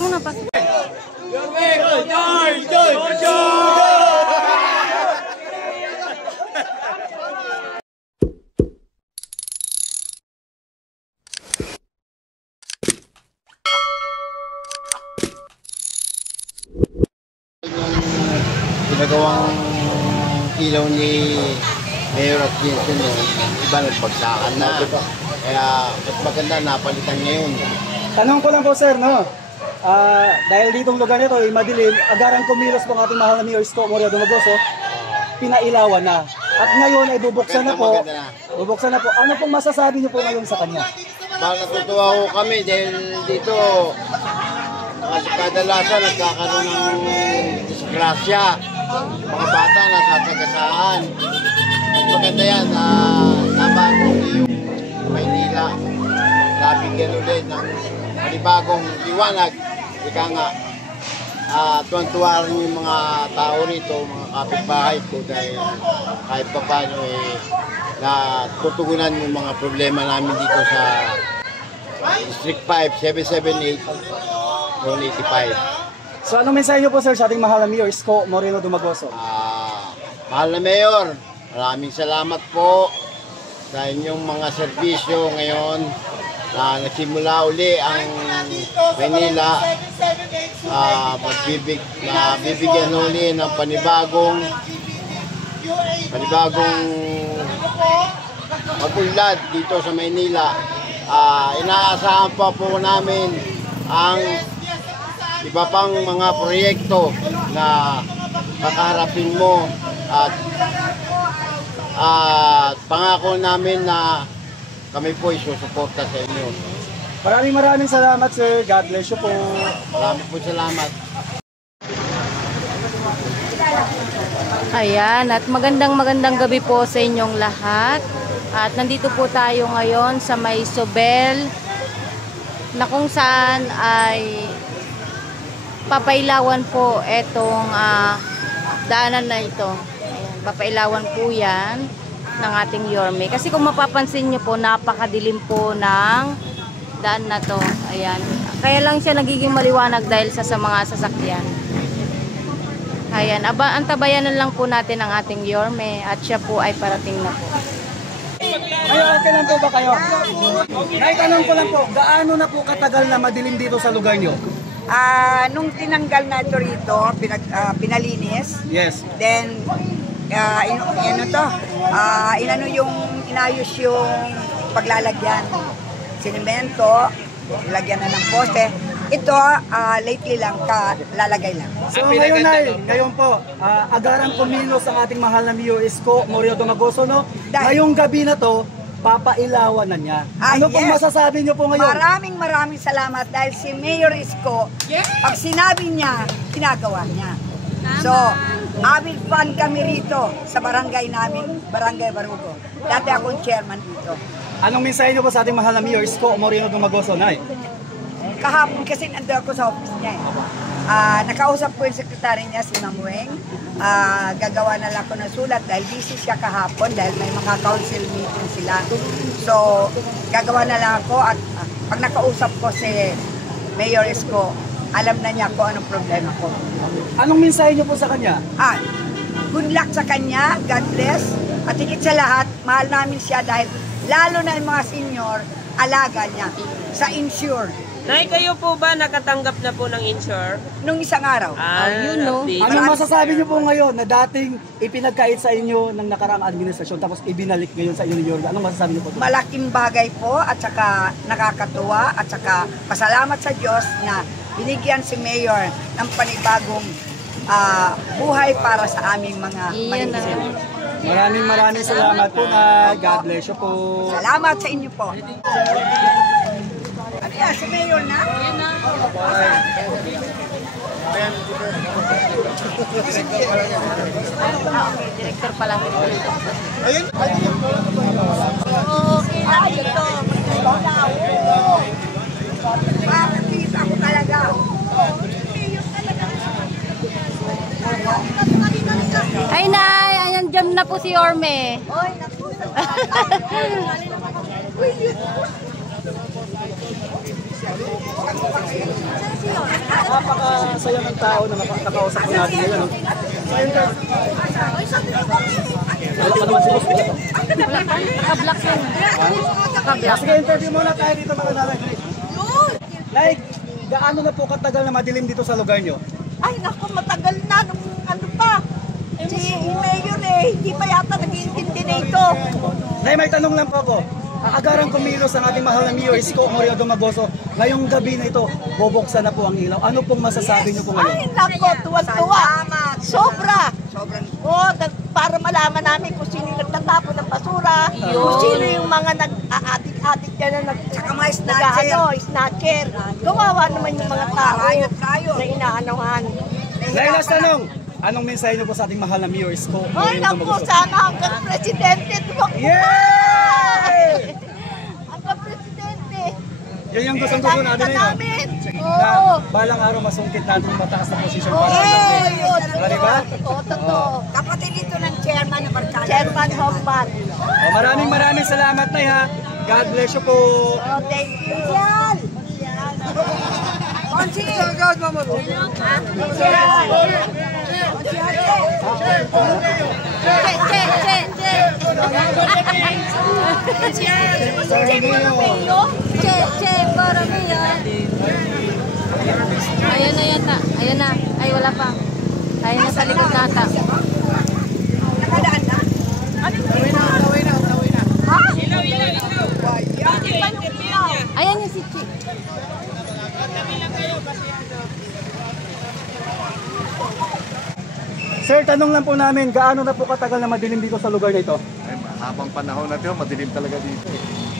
muna, pasok. Ginagawang ilaw ni Mayor at Jensen, iba nagbagsakan na. Kaya mas maganda napalitan ngayon. Tanong ko lang po sir, no? Dahil ditong lugar nito ay madilim, agarang kumilos po ang ating mahal na Mayor Isko Moreno Dumagoso, pinailawan na. At ngayon ay bubuksan na po. Bubuksan na po. Ano pong masasabi niyo po ngayon sa kanya? Natutuwa ko kami dahil dito kadalasan nagkakaroon ng disgrasya. Mga bata nasasagasaan. Mas maganda yan na nabago yung Maynila. Nabigyan ulit ng panibagong liwanag. Ika nga, tuwan-tuwa rin yung mga tao rito, mga kapitbahay ko dahil kahit pa paano natutugunan yung mga problema namin dito sa District 5, 778, 185. So anong mensahe niyo po sir sa ating mahal na Mayor Isko Moreno Dumagoso? Mahal na Mayor, maraming salamat po sa inyong mga serbisyo ngayon na nagsimula uli ang Manila. Bibigyan uli ng panibagong pag-unlad dito sa Maynila. Inaasahan pa po namin ang iba pang mga proyekto na makaharapin mo at pangako namin na kami po isusuporta sa inyo. Maraming salamat sir. God bless you po. Maraming po salamat. Ayan, at magandang gabi po sa inyong lahat. At nandito po tayo ngayon sa may Sobel na kung saan ay papailawan po etong daanan na ito. Ayan, papailawan po yan ng ating Yorme. Kasi kung mapapansin nyo po, napakadilim po ng daan na to. Ayan. Kaya lang siya nagiging maliwanag dahil sa mga sasakyan. Ayan, antabayanan lang po natin ang ating Yorme at siya po ay parating na po. Ay, okay lang po ba kayo? Naitanong ko lang po, gaano na po katagal na madilim dito sa lugar nyo? Nung tinanggal na ito rito, pinalinis. Yes. Then, inayos yung paglalagyan. Sinemento, lagyan na ng poste. Ito, lately lang, lalagay lang. So ngayon po, agarang kumilos ang ating mahal na Mayor Isko Moreno Dumagoso, no? Ngayong gabi na to, papailawan na niya. Ano pong masasabi niyo po ngayon? Maraming salamat dahil si Mayor Isko, pag sinabi niya, ginagawa niya. So, avid fan kami rito sa barangay namin, Barangay Barugo. Dati akong chairman dito. Anong mensahe niyo po sa ating mahal na Mayor Isko Moreno Dumagoso, Nay? Kahapon kasi nandun ako sa office niya eh. Nakausap ko yung sekretary niya, si Ma'am Weng. Gagawa na lang ko ng sulat dahil busy siya kahapon dahil may mga council meeting sila. So, gagawa na lang ako at pag nakausap ko si Mayor Isko, alam na niya kung anong problema ko. Anong mensahe niyo po sa kanya? Good luck sa kanya, God bless. At higit sa lahat, mahal namin siya dahil lalo na yung mga senior, alaga niya sa insure. Nay, kayo po ba nakatanggap na po ng insure? Nung isang araw. Yun, no? Anong masasabi niyo po ngayon na dating ipinagkait sa inyo ng nakaraang administrasyon tapos ibinalik ngayon sa inyo ni Yorme? Anong masasabi niyo po? Malaking bagay po at saka nakakatuwa at saka pasalamat sa Diyos na binigyan si Mayor ng panibagong buhay para sa aming mga maninisin. Maraming salamat po na God bless you po. Salamat sa inyo po. Ano yan? Si Mayor na? Okay, director pala. Ayun. Okay, ito. Nakakita ko talaga. Ay, Nay! Ayan, dyan na po si Yorme. Oy, naku. Napakasaya ng tao na makakausap po natin ngayon. So ayun guys. Wala pa naman si boss. Wala pa. Naka-block yun. Sige, interview muna tayo dito mga nanay. Like, gaano na po katagal na madilim dito sa lugar nyo? Ay, naku, matagal na. Nung ano pa. Si Mayor hindi pa yata nag-iintindi na ito. Nay, may tanong lang po ako. Agarang kumilos ang ating mahal na Mayor Isko Moreno Dumagoso. Ngayong gabi na ito, bubuksan na po ang ilaw. Ano pong masasabi nyo po Ay, ngayon? naku, tuwan-tuwa. Sobra. Sobrang Para malaman namin kung sino yung nagtatapon ng basura, kung sino yung mga nag-aadik-adik dyan na Tsaka mga snatcher. snatcher. Gawawa naman yung mga tao Rayot. na inaanohan. Nay, last tanong. Anong mensahe nyo po sa ating mahal na Mayor Isko Ay, Moreno naku, Dumagoso? sana hanggang presidente. Yay! Hanggang presidente. Yan yung gustong-gusto natin Kailangan ngayon. namin. Na Oo. balang araw masungkit natin yung mataas na posisyon Oo, para sa atin. yun. Diba? Totoo. kapatid dito ng chairman ng barkada. Chairman Hoffman. Maraming salamat na ha. God bless you po. Oh, thank you. Yan. Konsi! Ayan na yata. Ayan na. Ay, wala pa. Ayan na sa likod nata. Nakadaan na? Ayan yung si Chi. Sir, tanong lang po namin, gaano na po katagal na madilim dito sa lugar na ito? Ay, habang panahon na ito, madilim talaga dito.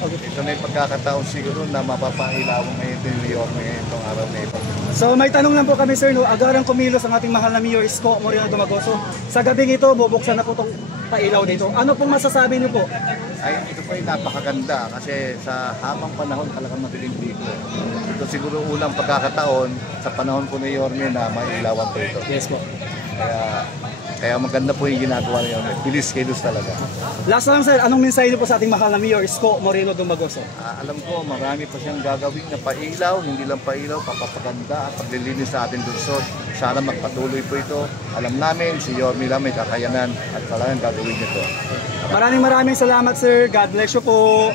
Ito na yung pagkakataon siguro na mapapailawan ngayon ito yung New York ngayon itong araw na ito. So may tanong lang po kami sir, no, agarang kumilos ang ating mahal na Mayor Isko Moreno Dumagoso. Sa gabing ito, bubuksan na po itong pailaw dito. Ano pong masasabi niyo po? Ay, ito po ay napakaganda kasi sa habang panahon talagang madilim dito. Ito siguro ulang pagkakataon sa panahon po ni Yorme na mailawan po ito. Yes po. Kaya maganda po yung ginagawa niyo. Bilis kilos talaga. Last lang sir, anong mensahe niyo po sa ating mahal na Mayor Isko Moreno Dumagoso? Alam ko, marami pa siyang gagawin na pailaw, hindi lang pailaw, papapaganda at paglilinis sa ating lungsod. Sana magpatuloy po ito. Alam namin, si Yorme lang may kakayanan at talagang gagawin nito. Maraming salamat sir. God bless you po.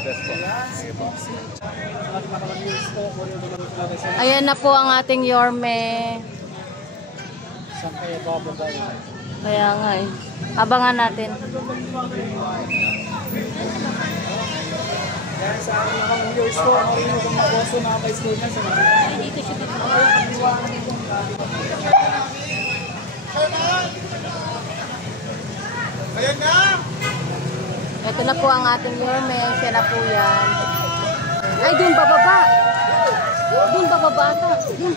Ayan na po ang ating Yorme. Kaya nga eh. Abangan natin. Yan sa ating mga Mayor Isko Moreno Dumagoso mga ka-students. Dito siya dito. Ito na po ang ating Yorme. Siya na po yan. Ay, dun bababa. Dun bababa ata. Dun.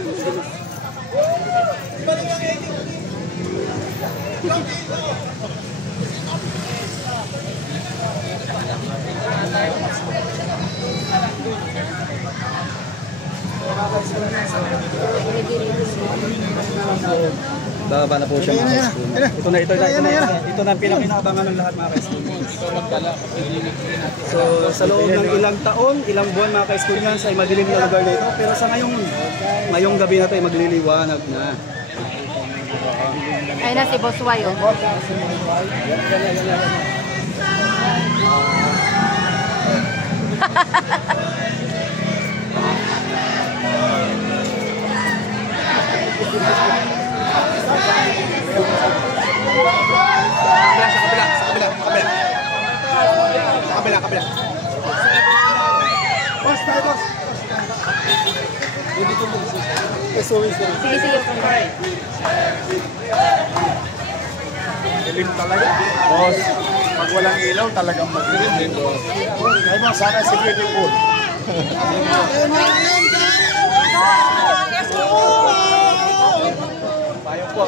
Bababa na po siya mga ka-students. Ito na ang pinakinabangan ng lahat mga ka-students. So sa loob ng ilang taon, ilang buwan mga ka-students ay madilim na lugar na ito. Pero sa ngayong gabi na ito ay magliliwanag na. Ayun na si Boss Way. Oh. Sige. Dilim talaga. Boss, pag walang ilaw, talagang madilim din, boss. Ay mo, sana security pool. Payong po.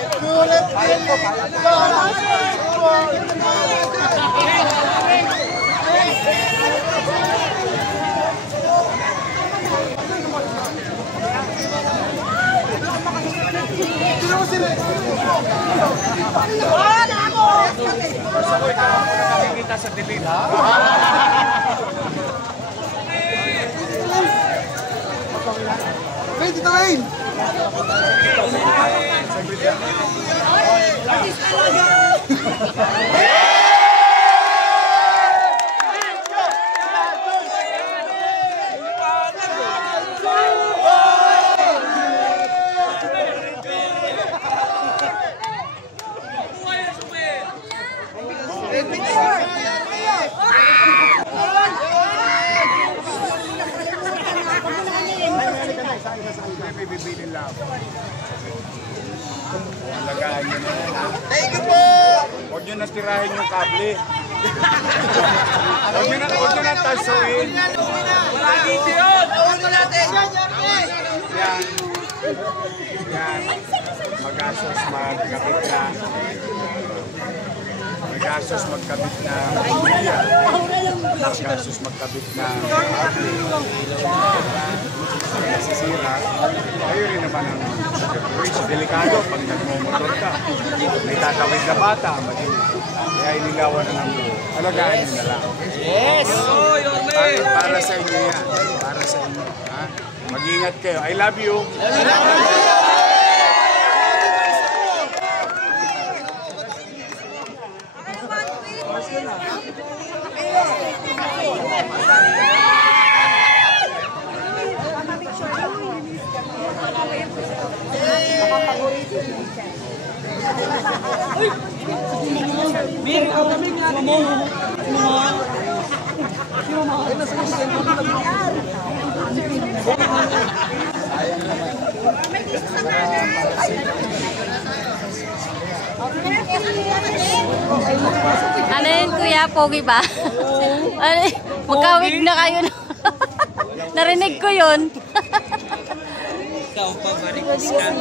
Basta ko, ikaw ako na nakikita sa dilim. Marvin! Alagaan nyo na yan, ha? Thank you po! Huwag nyo natirahin yung kable. Huwag nyo na tasuin. Wala dito yun! Huwag mo natin! Yan. Yan. Mag-asos magkabit na. Mag-asos magkabit na. Mag-asos magkabit na. Pag nasisira, kayo rin naman ang delikado pag nagmumotor ka. May tatawid na bata, kaya inilawan na ng buo. Alagaan nyo na lang. Yes! Para sa inyo yan. Para sa inyo. Ha? Mag-ingat kayo. I love you. Ano yun, kuya? Pogi ba? Ano, magkawig na kayo. Narinig ko yun. Ikaw pa, Maricos ka.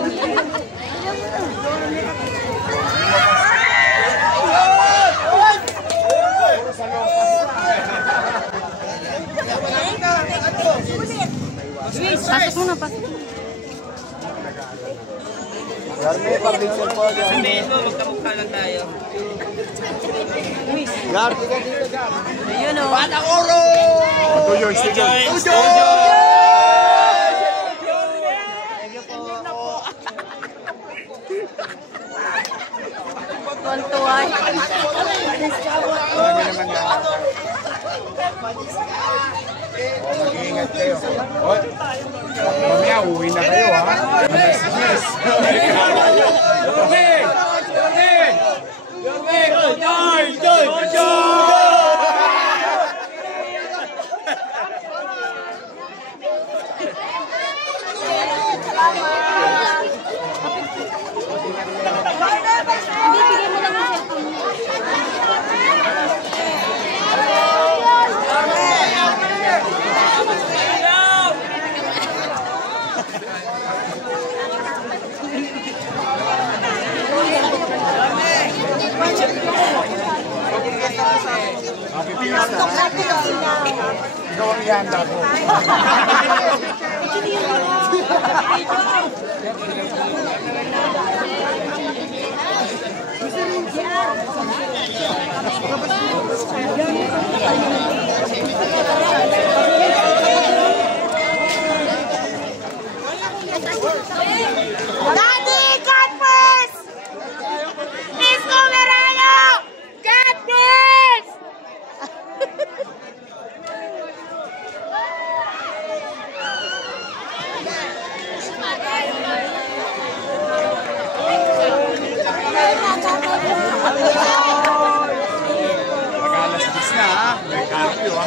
Pasok mo na, pasok mo. Sabihin mo, magkamukha lang tayo. Ayun o. Tuyo, studio. Kontuan. Marami naman na. Mag-iingat kayo. Mamaya, uwi na kayo, ha? Yes. Hindi, bigay mo lang yung cellphone mo. Ikaw ang ihanda ko. Daddy, cut first! Please go, Merayo! Cut first! Mag-alas 10 na, ha? May curfew, ha?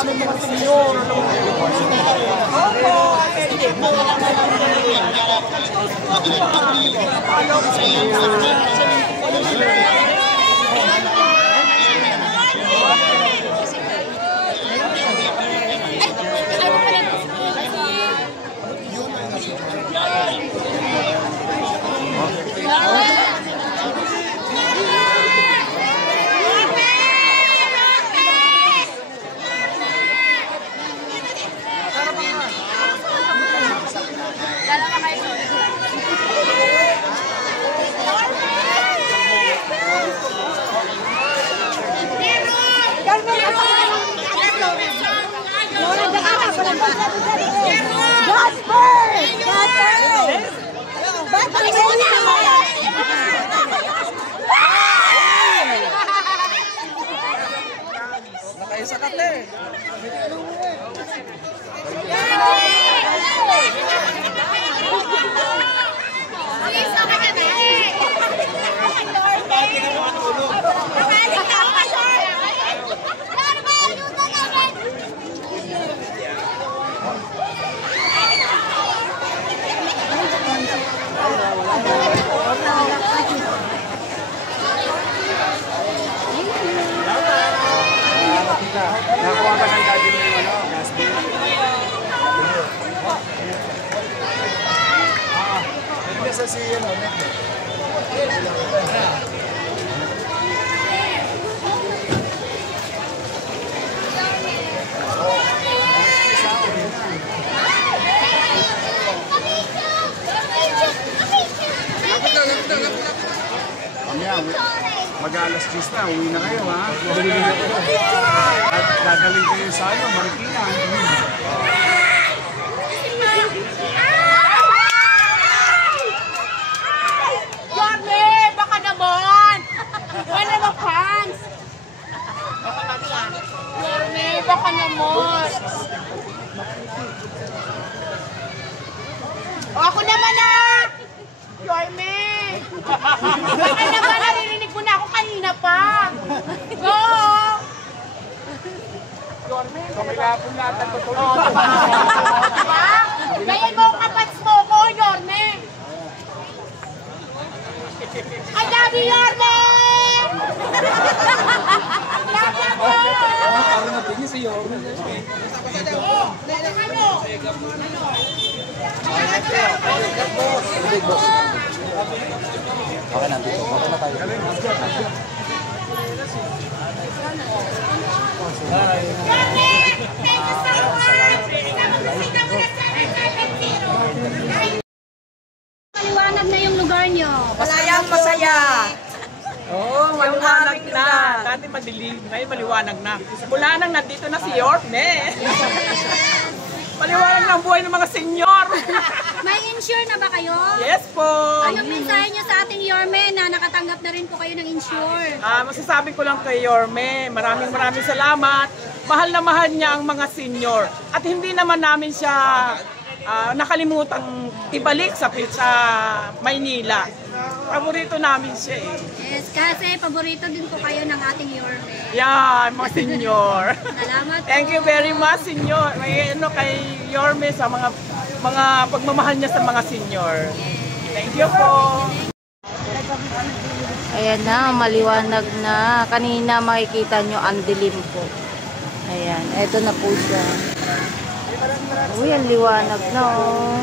namin mga senyor. Nakuha ka ng daddy mo yung gas bill? Hindi sa siya, no? Mag-alas 10 na, uwi na kayo ha. At dadaling kayo sa Marikina. Yorme, baka naman! Wala naman fans! Yorme, baka naman! O ako naman ah! Yorme! Baka naman, narinig mo na ako kanina pa! Go! Yorme, Kamilapon natin ko ito. diba? Gayan mo ang kapats mo ko, Yorme! I love you, Yorme! Ano natin niya si Yorme? Okay na, dito. Okay na tayo. Maliwanag na yung lugar nyo. Masayang masaya. Oo, maliwanag na. Dati madilim, ngayon maliwanag na. Mula nang nandito na si Yorme. Maliwanag na ang buhay ng mga senyor. May insure na ba kayo? Yes po. Anong mensahe nyo sa ating Yorme na nakatanggap na rin po kayo ng insure? Masasabi ko lang kay Yorme, maraming salamat. Mahal na mahal niya ang mga senyor. At hindi naman namin siya nakalimutang ibalik sa Maynila. Paborito namin siya eh. Yes, kasi paborito din po kayo ng ating Yorme. Yan, mga senyor. Salamat Thank you very much, senyor. May kay Yorme sa mga pagmamahal niya sa mga senyor. Thank you po. Ayan na, maliwanag na. Kanina makikita nyo ang dilim po. Ayan, eto na po siya. Uy, ang liwanag na oh.